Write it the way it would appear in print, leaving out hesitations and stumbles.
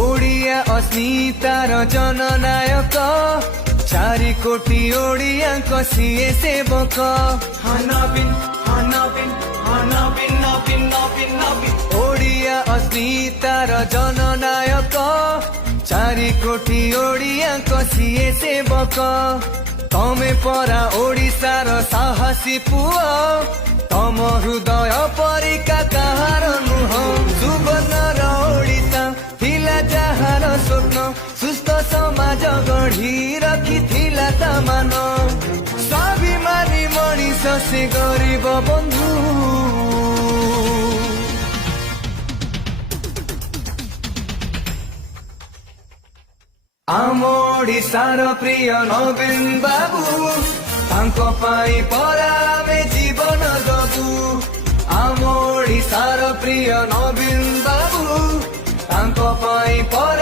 ओडिया अस्मितार जननायक 4 कोटी ओडियाक सिए सेवक नवीन नवीन नवीन नवीन नवीन नवीन ओडिया अस्मितार जननायक 4 कोटी ओडियाक सिए सेवक तमे परा ओडिशार साहसी पुओ तम हृदय परिका काहार नुह सुवर्णर ओडिशा थिला जाहार स्वप्न सुस्थ समाज गढ़ी रखिथिला ता मान स्वाभिमानी मनिष से गरीब बंधु आम ओडिशार प्रिय नवीन बाबू तांको पाई परा आमे जीवन दबु आम ओडिशार प्रिय नवीन बाबू तांको पाई परा